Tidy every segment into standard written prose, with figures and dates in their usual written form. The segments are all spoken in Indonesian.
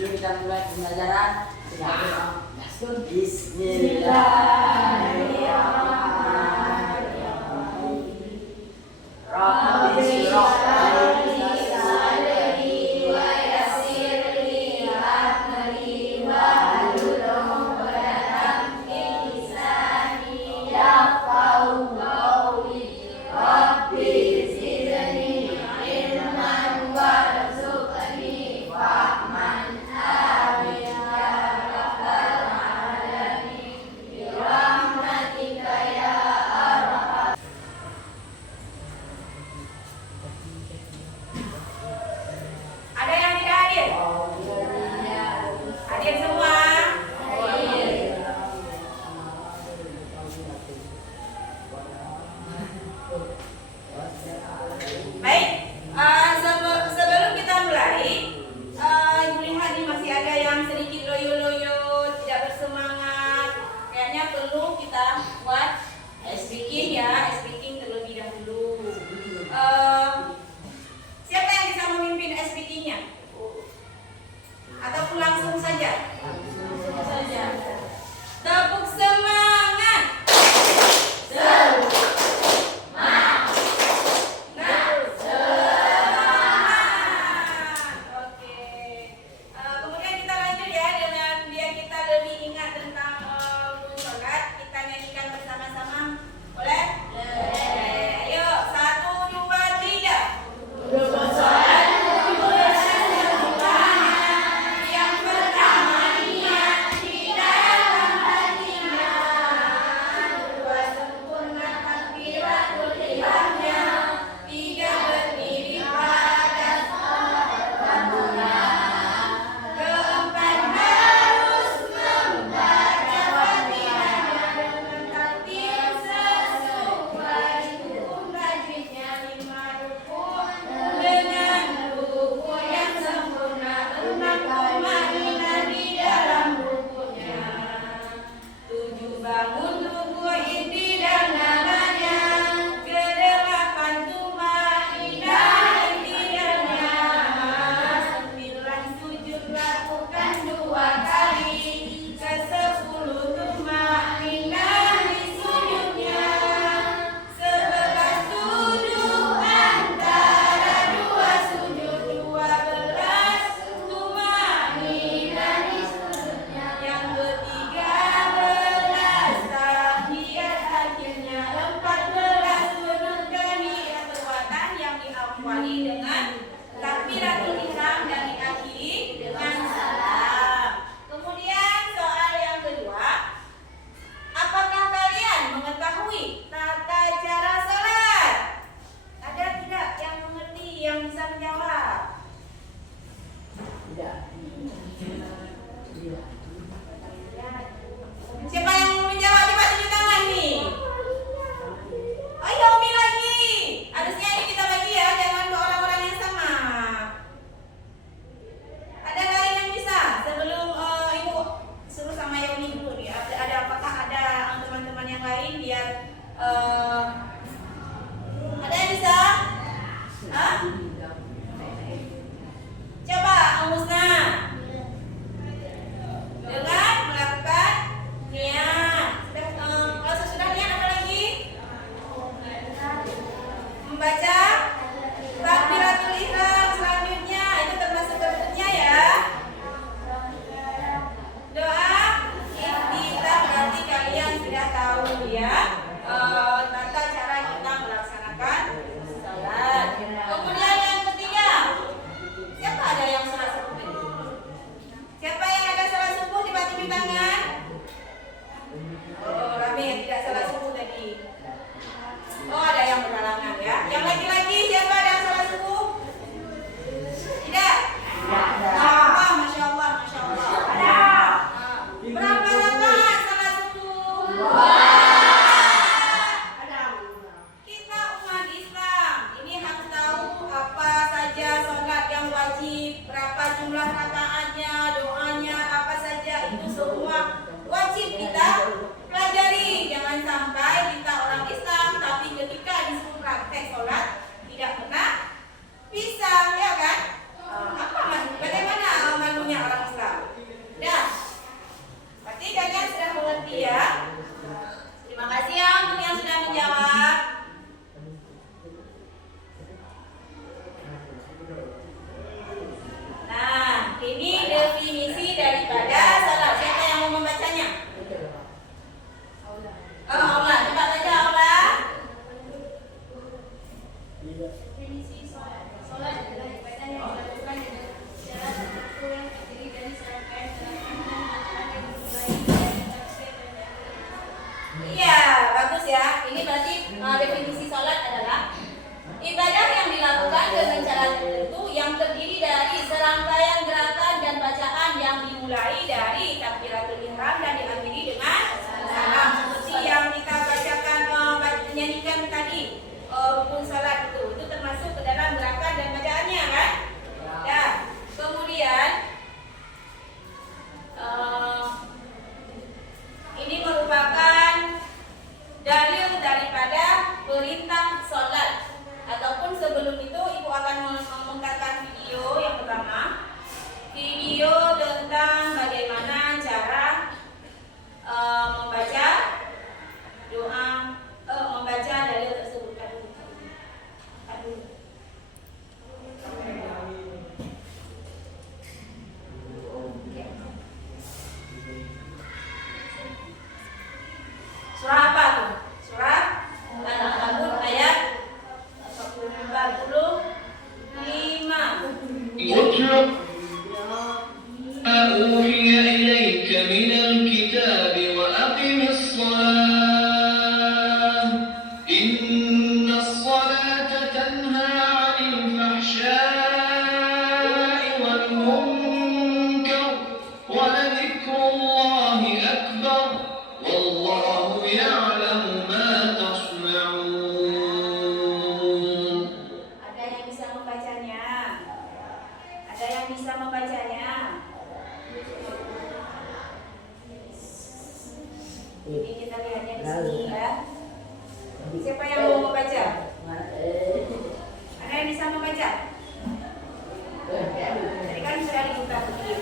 Sebelum kita mulai pembelajaran, kita berdoa. Bismillahirrahmanirrahim. Rabbi shrah li sadri wa yassir li amri wahlul 'uqdatam min lisani yafqahu qawli. Rabbi zidni ilman warzuqni fahman. Amin ya rabbal alamin. Bi rahmatika ya arhamar. Ada yang tidak hadir? Hadir semua? Baik, sebelum kita mulai, Ibu lihat nih masih ada yang sedikit loyo-loyo, tidak bersemangat. Kayaknya perlu kita buat speaking ya, speaking terlebih dahulu. Siapa yang bisa memimpin speakingnya? Ataupun langsung saja? Tepuk semangat. Oke. Kemudian kita lanjut ya dengan biar kita lebih ingat tentang sholat. Kita nyanyikan bersama-sama. Boleh? Ayo, 1, 2, 3. Yang pertama niat di dalam hatinya, kedua sempurna takbiratul ihramnya, 3 berdiri pada sholat waktunya, keempat harus membaca Fatihahnya dengan tartil sesuai hukum tajwidnya, 5 ruku dengan ruku yang sempurna, 6 tumaninah di dalam rukunya, 7 bangun ruku inti dan namanya, ke-8 tumaninah inti dan nama, 9 sujud lakukan 2 kali, ke-10 tumaninah di sujudnya, 11 duduk antara 2 sujud, 12 tumaninah di sujudnya, yang ke-13 tahiyat akhirnya, 14 sujud tahiyat perbuatan yang diawali dengan takbiratul ihram dan diakhiri dengan salam. Kemudian soal yang kedua, apakah kalian mengetahui tata cara sholat? Ada tidak yang mengerti yang bisa menjawab? Siapa yang mau menjawab di bawah tunjuk tangan nih? Ayo Umi lagi. Harusnya ini kita bagi ya, jangan ke orang-orang yang sama. Ada lain yang bisa? Sebelum Ibu suruh sama Yauni dulu nih. Apakah ada teman-teman yang lain biar ada yang bisa? Hah? Coba Musna. definisi daripada salat. Siapa yang mau membacanya? Aula, coba baca Aula. Definisi sholat. Sholat adalah ibadah yang dilakukan dengan secara tertentu yang terdiri dari serangkaian gerakan dan bacaan yang dimulai dari takbir dan akhir. Iya, bagus ya. Ini berarti definisi sholat adalah ibadah yang dilakukan dengan cara tertentu yang terdiri dari serangkaian gerakan dan bacaan yang dimulai dari takbiratul ihram dan diakhiri dengan salam. Seperti yang kita bacakan nyanyikan tadi, rukun salat itu termasuk ke dalam gerakan dan bacaannya kan? Ya. Kemudian ini merupakan dalil daripada perintah sholat. Ataupun sebelum itu ibu akan memutarkan video yang pertama, video tentang bagaimana cara membaca doa, membaca dalil tersebut. Surah apa tuh? Surah Al-Ankabut ayat 45. أوحي إليك من الكتاب وأقم الصلاة إن الصلاة تنهى عن الفحشاء والمنكر ولذكر الله أكبر والله يعلم ما تصنعون. Ada yang bisa membacanya? Ada yang bisa membacanya? Ini kita lihatnya di sini ya. Siapa yang mau membaca? Ada yang bisa membaca? Tadi kan sudah dibuka video.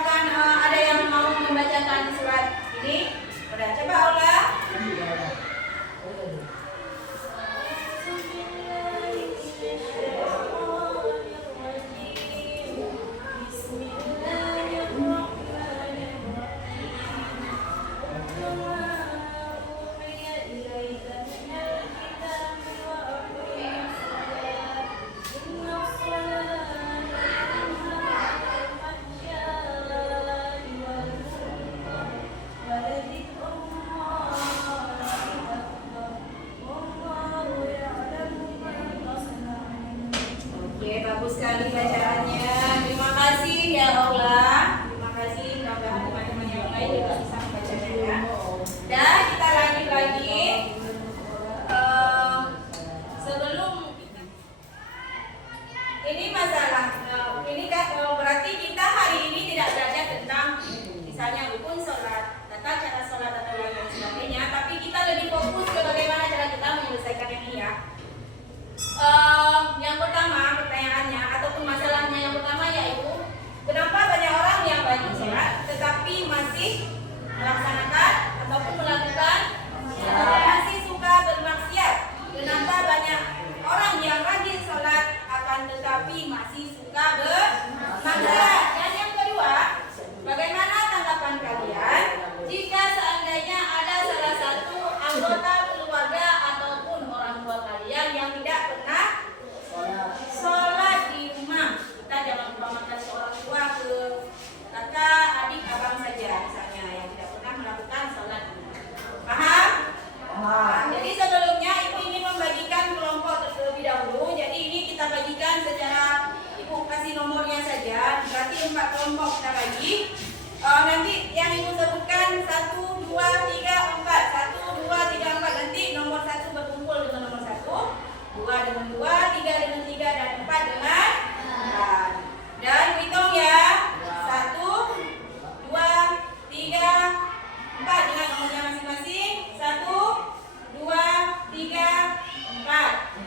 Kan ada yang mau membacakan surat ini? Udah, coba Aula. Oke, bagus sekali bacaannya. Terima kasih ya Allah. Terima kasih. Mudah-mudahan teman-teman yang lain juga bisa membacanya ya. Dan kita lanjut lagi. Sebelum ini masalah, ini kan berarti kita hari ini tidak belajar tentang misalnya rukun sholat, tata cara sholat atau lain sebagainya. Tapi kita lebih fokus ke bagaimana cara kita menyelesaikan yang ini ya. Yang pertama pertanyaannya ataupun masalahnya yang pertama yaitu kenapa banyak orang yang rajin sholat tetapi masih melaksanakan ataupun melakukan masih suka bermaksiat? Kenapa banyak orang yang rajin sholat akan tetapi masih suka bermaksiat? Dan yang kedua, bagaimana tanggapan kalian jika seandainya ada salah satu anggota keluarga ataupun orang tua kalian yang tidak pernah sholat di rumah? Kita jangan umpamakan seorang tua ke kakak, adik, abang saja misalnya yang tidak pernah melakukan sholat. Paham? Jadi sebelumnya ibu ingin membagikan kelompok terlebih dahulu. Jadi ini kita bagikan secara ibu kasih nomornya saja. Berarti 4 kelompok kita bagi. Nanti yang ibu sebutkan 1, 2, 3, 4, 1, 2, 3, 4. Nanti nomor 1 berkumpul dengan nomor 1, 2 dengan 2, 3 dengan 3, dan 4 dengan 4. Dan hitung ya. 1, 2, 3, 4 dengan nomornya masing-masing. 1, 2, 3, 4.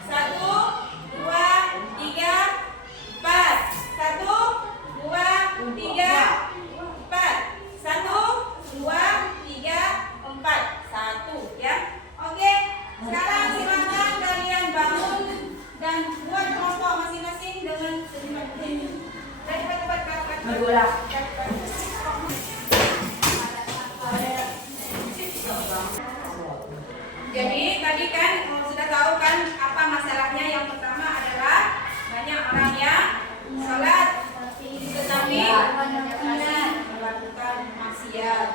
belah. Jadi tadi kan sudah tahu kan apa masalahnya. Yang pertama adalah banyak orang yang sholat tetapi melakukan maksiat.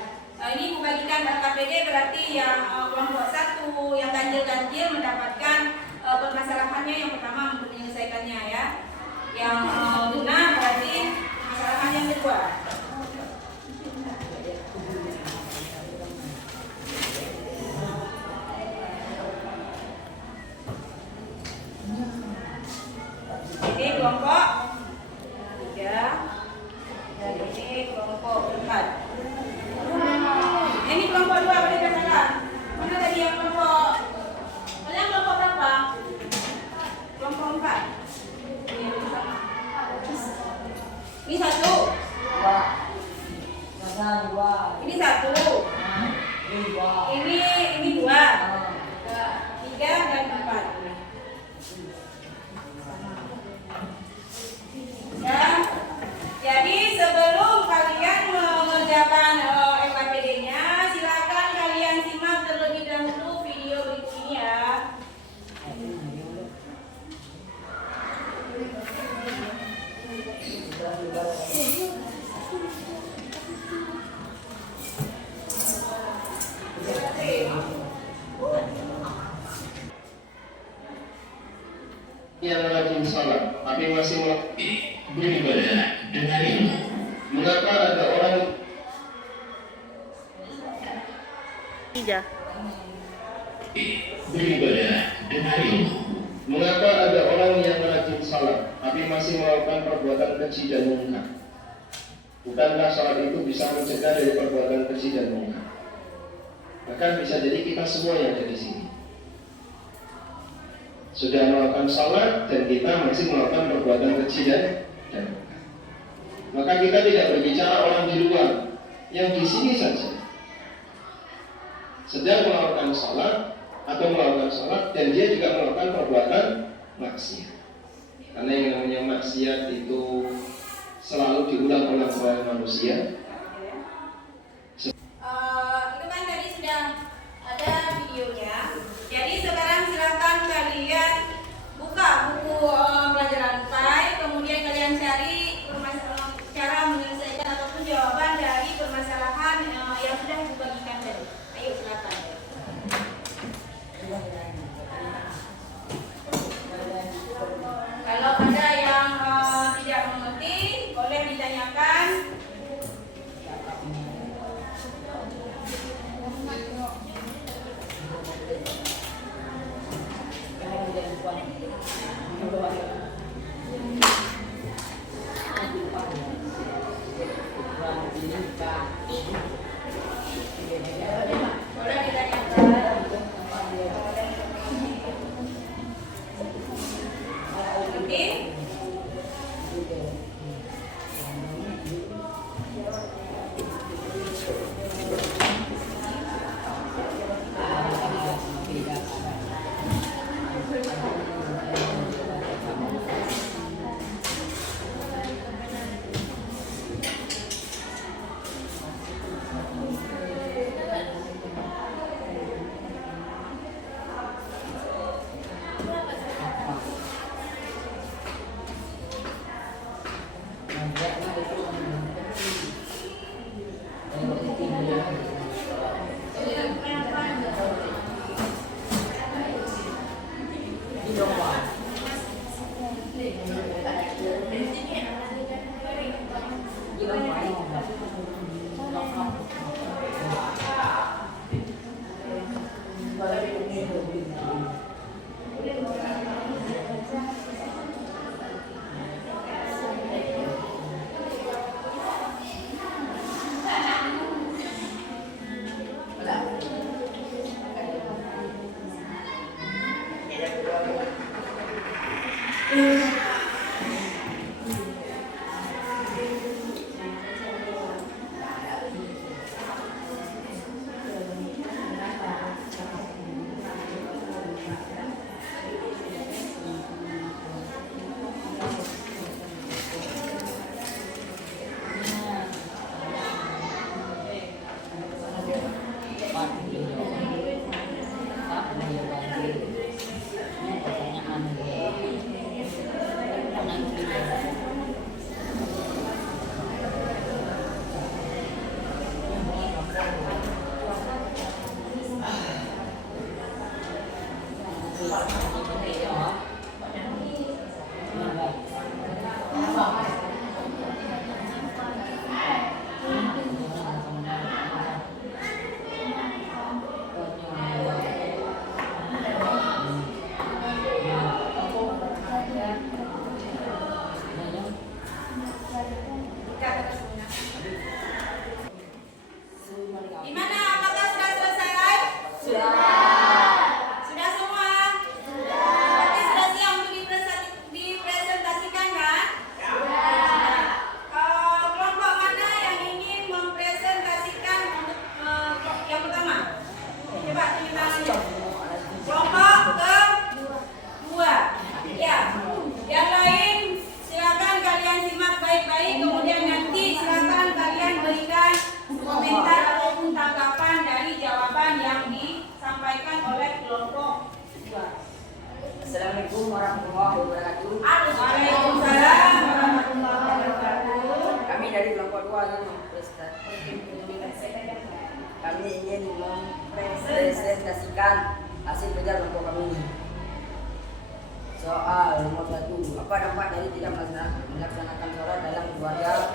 Ini membagikan KPD berarti yang kelompok 1 yang ganjil-ganjil mendapatkan permasalahannya. Yang pertama menyelesaikannya ya. Yang benar berarti masalahan yang kedua. Ini kelompok 3 dan ini kelompok 4. Ini kelompok 2 boleh katakan. Mana tadi yang kelompok? Kalian kelompok berapa? Kelompok 4. Ini 1. Dua. Masa dua. Ini 1. Ini dua. Ini 2. 3 dan 4. Ya. Jadi sebelum kalian mengerjakan FKPD-nya, silakan kalian simak terlebih dahulu video berikut ini ya. Yang rajin salat tapi masih beribadah dengan ilmu. Mengapa ada orang beribadah dengan ilmu? Mengapa ada orang yang rajin salat tapi masih melakukan perbuatan keji dan mungkar? Bukankah salat itu bisa mencegah dari perbuatan keji dan mungkar? Bahkan bisa jadi kita semua yang ada di sini sudah melakukan salat dan kita masih melakukan perbuatan keji dan mungkar. Maka kita tidak berbicara orang di luar, yang di sini saja sedang melakukan salat atau melakukan salat dan dia juga melakukan perbuatan maksiat. Karena yang namanya maksiat itu selalu diulang-ulang oleh manusia. Itu kan tadi sudah ada videonya. Jadi sekarang silakan kalian buka buku pelajaran PAI, kemudian kalian cari cara menyelesaikan ataupun jawaban dari permasalahan yang sudah dibagikan tadi. Ayo silakan. Kalau ada yang tidak mengerti, boleh ditanyakan. Boleh ditanyakan. Oke. Assalamualaikum warahmatullahi wabarakatuh. Waalaikumsalam warahmatullahi wabarakatuh. Kami dari kelompok 2 ingin kami ingin mempresentasikan hasil kerja kelompok kami. Soal nomor 1, apa dampak dari tidak melaksanakan sholat dalam keluarga?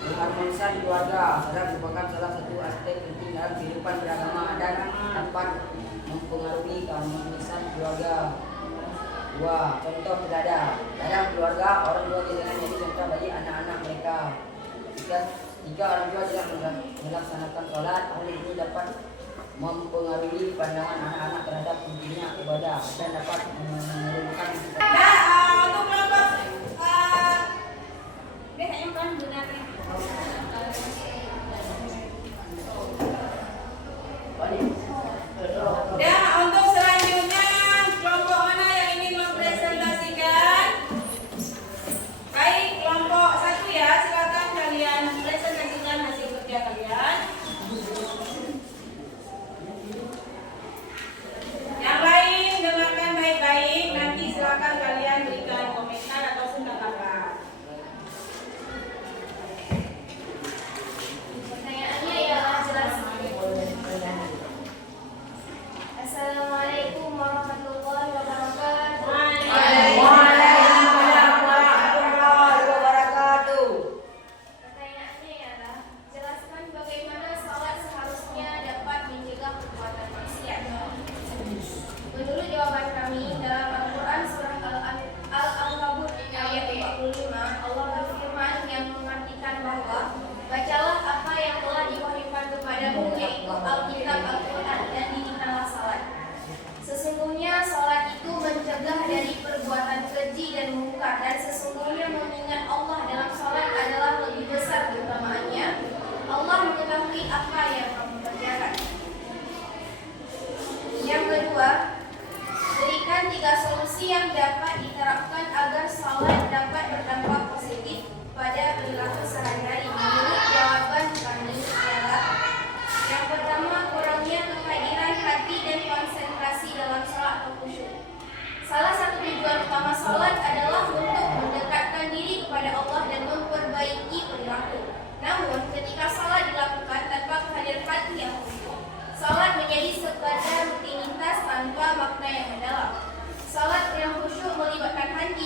Mengharmonisasi keluarga adalah merupakan salah satu aspek penting dalam kehidupan beragama dan dapat mempengaruhi keharmonisan keluarga. 2. Contoh teladan dalam keluarga, orang tua tidak menjadi contoh bagi anak-anak mereka. Jika orang tua tidak melaksanakan sholat, hal ini dapat mempengaruhi pandangan anak-anak terhadap pentingnya ibadah dan dapat menurunkan Untuk kelompok dia hanya kan benar. Dan untuk selanjutnya kelompok mana yang ingin mempresentasikan? Baik, kelompok 1 ya, silakan kalian presentasikan hasil kerja kalian. Yang lain dengarkan baik-baik, nanti silakan kalian berikan komentar atau tanggapan. Pertanyaannya ialah jelas. Assalamualaikum warahmatullahi wabarakatuh. Waalaikumsalam warahmatullahi wabarakatuh. Pertanyaannya ialah jelaskan bagaimana salat seharusnya dapat mencegah perbuatan maksiat. Menurut jawaban kami dalam Al-Quran surah Al-Ankabut ayat 45, Allah berfirman yang mengartikan bahwa bacalah apa yang telah diwahyukan kepadamu, yaitu Alkitab Al-Quran, dan dirikanlah salat. Sesungguhnya salat itu mencegah dari perbuatan keji dan mungkar, dan sesungguhnya mengingat Allah dalam salat adalah lebih besar keutamaannya. Allah mengetahui apa yang kamu kerjakan. Yang kedua, berikan 3 solusi yang dapat diterapkan agar salat dapat berdampak positif pada perilaku sehari-hari. Menurut jawaban kami ialah yang pertama, kurangnya kehadiran hati dan konsentrasi dalam salat atau khusyuk. Salah satu tujuan utama salat adalah untuk mendekatkan diri kepada Allah dan memperbaiki perilaku. Namun, ketika salat dilakukan tanpa kehadiran hati yang khusyuk, salat menjadi sekadar rutinitas tanpa makna yang mendalam. Salat yang khusyuk melibatkan hati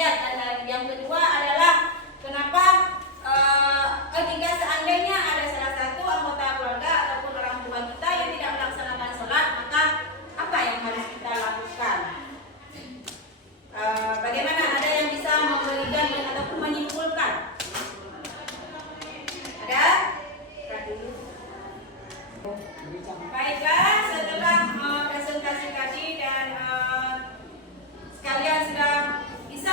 maksiat. Dan yang kedua adalah kenapa jika seandainya ada salah satu anggota keluarga ataupun orang tua kita yang tidak melaksanakan sholat, maka apa yang harus kita lakukan? Bagaimana, ada yang bisa memberikan ataupun menyimpulkan? Ada? Baiklah, setelah presentasi tadi dan sekalian sudah bisa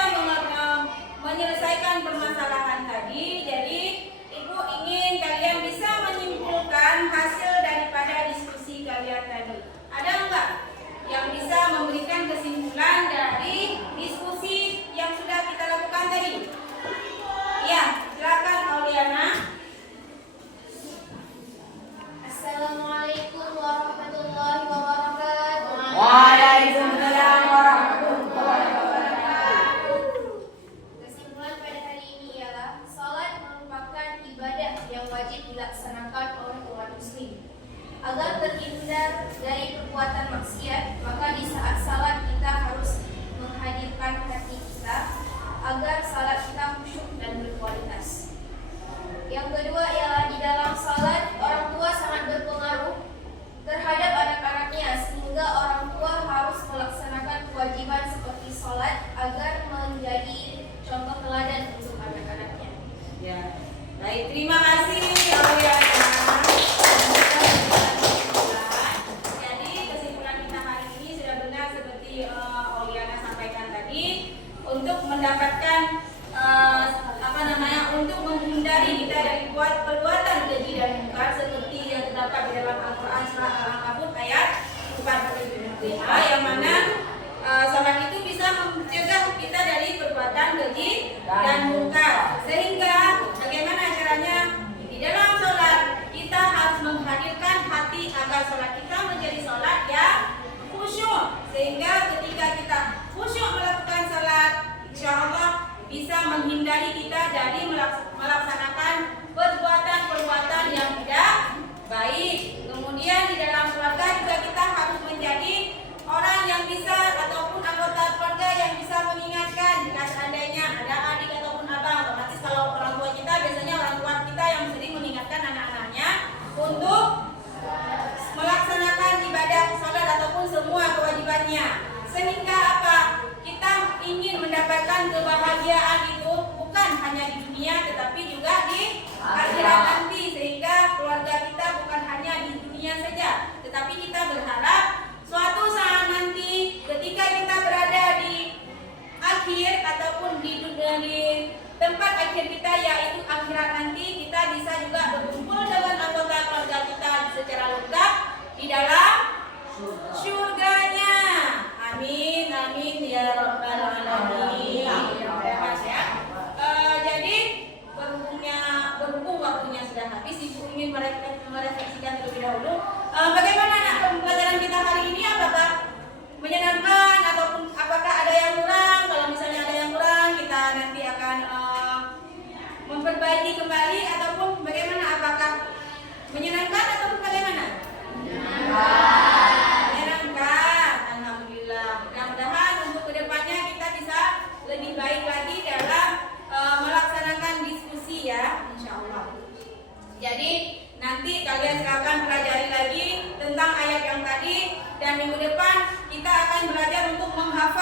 menyelesaikan permasalahan tadi, jadi Ibu ingin kalian bisa menyimpulkan hasil daripada diskusi kalian tadi. Ada enggak yang bisa memberikan kesimpulan dari diskusi yang sudah kita lakukan tadi? Ya, silakan Auliana. Assalamualaikum warahmatullahi wabarakatuh. Waalaikumsalam warahmatullahi wabarakatuh. Kesimpulan pada hari ini ialah salat merupakan ibadah yang wajib dilaksanakan oleh umat muslim. Agar terhindar dari perbuatan maksiat, maka di saat salat kita harus menghadirkan hati kita agar salat kita khusyuk dan berkualitas. Yang kedua ialah di dalam salat orang tua sangat berpengaruh terhadap anak-anaknya, sehingga orang tua harus melaksanakan kewajiban seperti salat agar menjadi contoh teladan untuk anak-anaknya. Ya, baik, terima kasih Auliana. Jadi kesimpulan kita hari ini sudah benar seperti Auliana sampaikan tadi, untuk mendapatkan untuk menghindari kita dari perbuatan keji dan mungkar seperti yang terdapat di dalam Al-Quran surah Al-Ankabut ayat 45, yang mana salat itu bisa mencegah kita dari perbuatan keji dan mungkar. Sehingga bagaimana caranya? Di dalam salat kita harus menghadirkan hati agar salat kita menjadi salat yang khusyuk, sehingga ketika kita khusyuk melakukan salat, insyaallah bisa menghindari kita dari melaksanakan perbuatan-perbuatan yang tidak baik. Kemudian di dalam keluarga juga kita harus menjadi orang yang bisa ataupun anggota keluarga yang bisa mengingatkan jika seandainya ada adik ataupun abang. Otomatis kalau orang tua kita, biasanya orang tua kita yang sering mengingatkan anak-anaknya untuk melaksanakan ibadah salat ataupun semua kewajibannya. Sehingga apa? Kita ingin mendapatkan kebahagiaan itu bukan hanya di dunia tetapi juga di akhirat nanti, sehingga keluarga kita bukan hanya di dunia saja, tetapi kita berharap suatu saat nanti ketika kita berada di akhir ataupun di tempat akhir kita, yaitu akhirat nanti, kita bisa juga berkumpul dengan anggota keluarga kita secara lengkap di dalam surganya. Amin, amin ya rabbal alamin. Ya. Jadi berhubung waktunya sudah habis, Ibu ingin merefleksikan terlebih dahulu. Bagaimana pembelajaran kita hari ini? Apakah menyenangkan ataupun apakah ada yang kurang? Kalau misalnya ada yang kurang, kita nanti akan memperbaiki kembali ataupun bagaimana? Apakah menyenangkan ataupun bagaimana? Mudah-mudahan untuk kedepannya kita bisa lebih baik lagi dalam melaksanakan diskusi ya, insya Allah. Jadi nanti kalian silakan pelajari lagi tentang ayat yang tadi, dan minggu depan kita akan belajar untuk menghafal